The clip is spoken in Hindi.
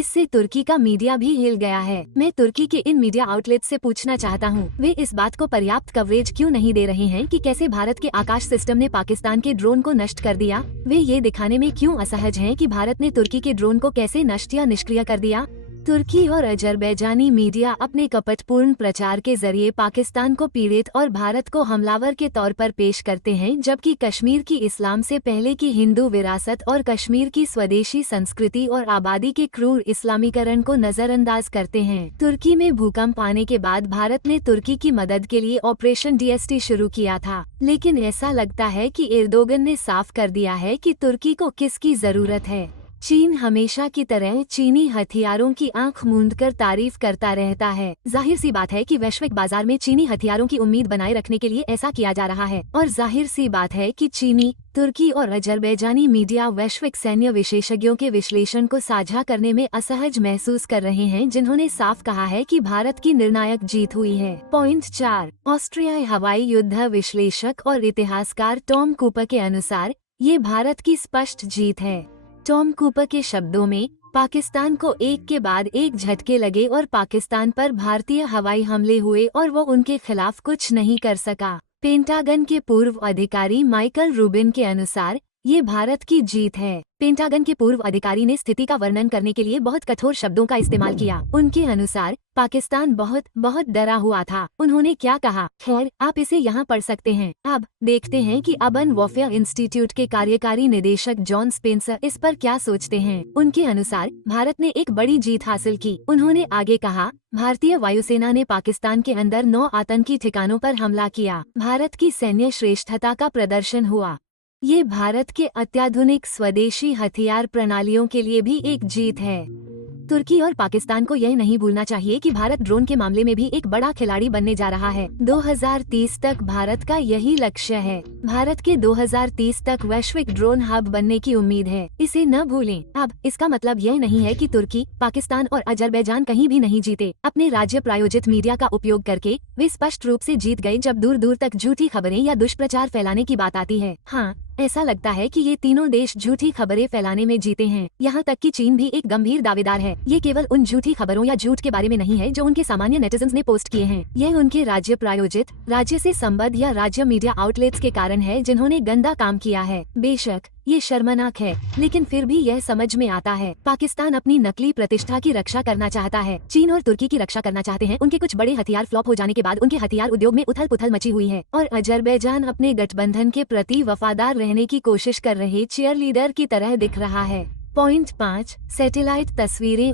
इससे तुर्की का मीडिया भी हिल गया है। मैं तुर्की के इन मीडिया आउटलेट से पूछना चाहता हूँ, वे इस बात को पर्याप्त कवरेज क्यों नहीं दे रहे हैं कि कैसे भारत के आकाश सिस्टम ने पाकिस्तान के ड्रोन को नष्ट कर दिया। वे ये दिखाने में क्यों असहज हैं कि भारत ने तुर्की के ड्रोन को कैसे नष्ट या निष्क्रिय कर दिया। तुर्की और अजरबैजानी मीडिया अपने कपटपूर्ण प्रचार के जरिए पाकिस्तान को पीड़ित और भारत को हमलावर के तौर पर पेश करते हैं, जबकि कश्मीर की इस्लाम से पहले की हिंदू विरासत और कश्मीर की स्वदेशी संस्कृति और आबादी के क्रूर इस्लामीकरण को नजरअंदाज करते हैं। तुर्की में भूकंप आने के बाद भारत ने तुर्की की मदद के लिए ऑपरेशन DST शुरू किया था, लेकिन ऐसा लगता है कि एर्दोगन ने साफ कर दिया है कि तुर्की को किसकी जरूरत है। चीन हमेशा की तरह चीनी हथियारों की आंख मूंदकर तारीफ करता रहता है। जाहिर सी बात है कि वैश्विक बाजार में चीनी हथियारों की उम्मीद बनाए रखने के लिए ऐसा किया जा रहा है, और जाहिर सी बात है कि चीनी, तुर्की और अजरबैजानी मीडिया वैश्विक सैन्य विशेषज्ञों के विश्लेषण को साझा करने में असहज महसूस कर रहे हैं, जिन्होंने साफ कहा है कि भारत की निर्णायक जीत हुई है। पॉइंट 4, ऑस्ट्रियाई हवाई युद्ध विश्लेषक और इतिहासकार टॉम कूपर के अनुसार ये भारत की स्पष्ट जीत है। टॉम कूपर के शब्दों में, पाकिस्तान को एक के बाद एक झटके लगे और पाकिस्तान पर भारतीय हवाई हमले हुए और वो उनके खिलाफ कुछ नहीं कर सका। पेंटागन के पूर्व अधिकारी माइकल रूबिन के अनुसार ये भारत की जीत है। पेंटागन के पूर्व अधिकारी ने स्थिति का वर्णन करने के लिए बहुत कठोर शब्दों का इस्तेमाल किया। उनके अनुसार पाकिस्तान बहुत डरा हुआ था। उन्होंने क्या कहा, खैर आप इसे यहाँ पढ़ सकते हैं। अब देखते हैं कि अर्बन वॉरफेयर इंस्टीट्यूट के कार्यकारी निदेशक जॉन स्पेंसर इस पर क्या सोचते हैं। उनके अनुसार भारत ने एक बड़ी जीत हासिल की। उन्होंने आगे कहा, भारतीय वायुसेना ने पाकिस्तान के अंदर 9 आतंकी ठिकानों पर हमला किया। भारत की सैन्य श्रेष्ठता का प्रदर्शन हुआ। ये भारत के अत्याधुनिक स्वदेशी हथियार प्रणालियों के लिए भी एक जीत है। तुर्की और पाकिस्तान को यह नहीं भूलना चाहिए कि भारत ड्रोन के मामले में भी एक बड़ा खिलाड़ी बनने जा रहा है। 2030 तक भारत का यही लक्ष्य है। भारत के 2030 तक वैश्विक ड्रोन हब बनने की उम्मीद है, इसे न भूलें। अब इसका मतलब यह नहीं है कि तुर्की, पाकिस्तान और अजरबैजान कहीं भी नहीं जीते। अपने राज्य प्रायोजित मीडिया का उपयोग करके वे स्पष्ट रूप से जीत गए जब दूर दूर तक झूठी खबरें या दुष्प्रचार फैलाने की बात आती है। हाँ, ऐसा लगता है कि ये तीनों देश झूठी खबरें फैलाने में जीते हैं। यहाँ तक कि चीन भी एक गंभीर दावेदार है। ये केवल उन झूठी खबरों या झूठ के बारे में नहीं है जो उनके सामान्य नेटिजन्स ने पोस्ट किए हैं। यह उनके राज्य प्रायोजित, राज्य से संबद्ध या राज्य मीडिया आउटलेट्स के कारण है जिन्होंने गंदा काम किया है। बेशक ये शर्मनाक है, लेकिन फिर भी यह समझ में आता है। पाकिस्तान अपनी नकली प्रतिष्ठा की रक्षा करना चाहता है। चीन और तुर्की की रक्षा करना चाहते हैं। उनके कुछ बड़े हथियार फ्लॉप हो जाने के बाद उनके हथियार उद्योग में उथल पुथल मची हुई है, और अजरबैजान अपने गठबंधन के प्रति वफादार रहने की कोशिश कर रहे चीयरलीडर की तरह दिख रहा है। पॉइंट 5, सैटेलाइट तस्वीरें